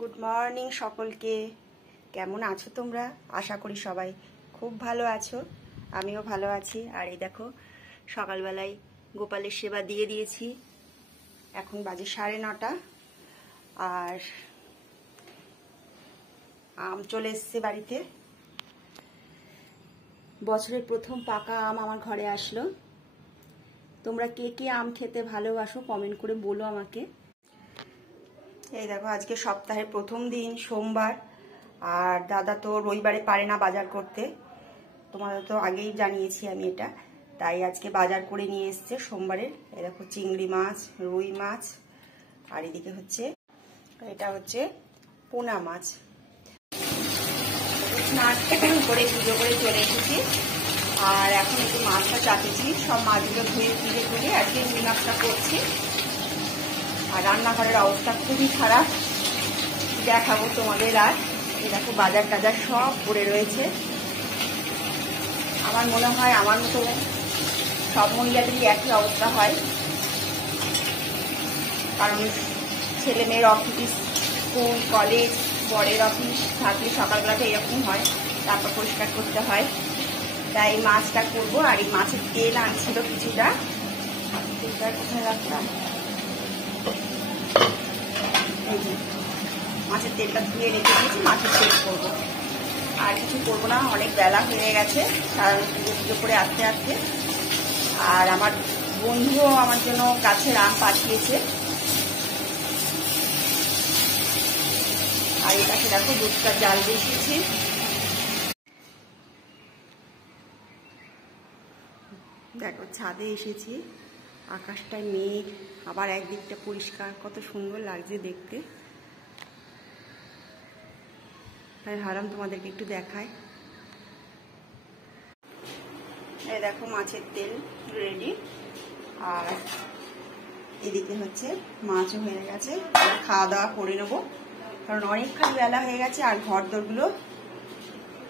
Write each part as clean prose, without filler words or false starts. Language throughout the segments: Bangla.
গুড মর্নিং সকলকে। কেমন আছো তোমরা? আশা করি সবাই খুব ভালো আছো, আমিও ভালো আছি। আর এই দেখো, সকালবেলায় গোপালের সেবা দিয়ে দিয়েছি। এখন বাজে 9:30 আর আম চলে এসছে বাড়িতে। বছরের প্রথম পাকা আম আমার ঘরে আসলো। তোমরা কে কে আম খেতে ভালোবাসো কমেন্ট করে বলো আমাকে। এই দেখো, আজকে সপ্তাহের প্রথম দিন, সোমবার, আর দাদা তো রবিবারে পারে না বাজার করতে। তোমাদের তো আগেই জানিয়েছি আমি এটা, তাই আজকে বাজার করে নিয়ে এসছে সোমবারের। এই দেখো, চিংড়ি মাছ, রুই মাছ, আর এদিকে হচ্ছে এটা হচ্ছে পোনা মাছ। স্নান করে পুজো করে চলে এসেছি, আর এখন একটু মাছটা চাপিয়েছি। সব মাছগুলো ধুয়ে তুলে আজকে রুই মাছটা করছি। আর রান্নাঘরের অবস্থা খুবই খারাপ, দেখাবো তোমাদের। আর এই দেখো, বাজার টাজার সব পড়ে রয়েছে। আমার মনে হয় আমার মতো সব মহিলাদেরই একই অবস্থা হয়, কারণ ছেলে মেয়ের অফিস, স্কুল, কলেজ, বরের অফিস থাকলে সকালবেলাটা এরকম হয়, তারপর পরিষ্কার করতে হয়। তাই মাছটা করবো। আর এই মাছের তেল আনছিল কিছুটা, তেলটা কোথায় রাখলাম, মাছের তেলটা ধুয়ে রেখে দিয়েছি, মাছের তেল করবো। আর কিছু করবো না, অনেক বেলা হয়ে গেছে সারা পুজো করে আসতে আসতে। আর আমার বন্ধুও আমার জন্য গাছের আম পাঠিয়েছে। আর এটাকে দেখো, দুধটা জাল বসিয়েছি। দেখো, ছাদে এসেছি, আকাশটায় মেঘ, আবার একদিকটা পরিষ্কার, কত সুন্দর লাগছে দেখতে। তাই ভাবলাম তোমাদেরকে একটু দেখাই। এই দেখো, মাছের তেল রেডি, আর এদিকে হচ্ছে মাছও হয়ে গেছে। খাওয়া দাওয়া করে নেবো, কারণ অনেকখানি বেলা হয়ে গেছে। আর ঘর দরগুলো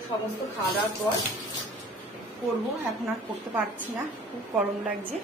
সমস্ত খাওয়া দাওয়ার পর করবো, এখন আর করতে পারছি না, খুব গরম লাগছে।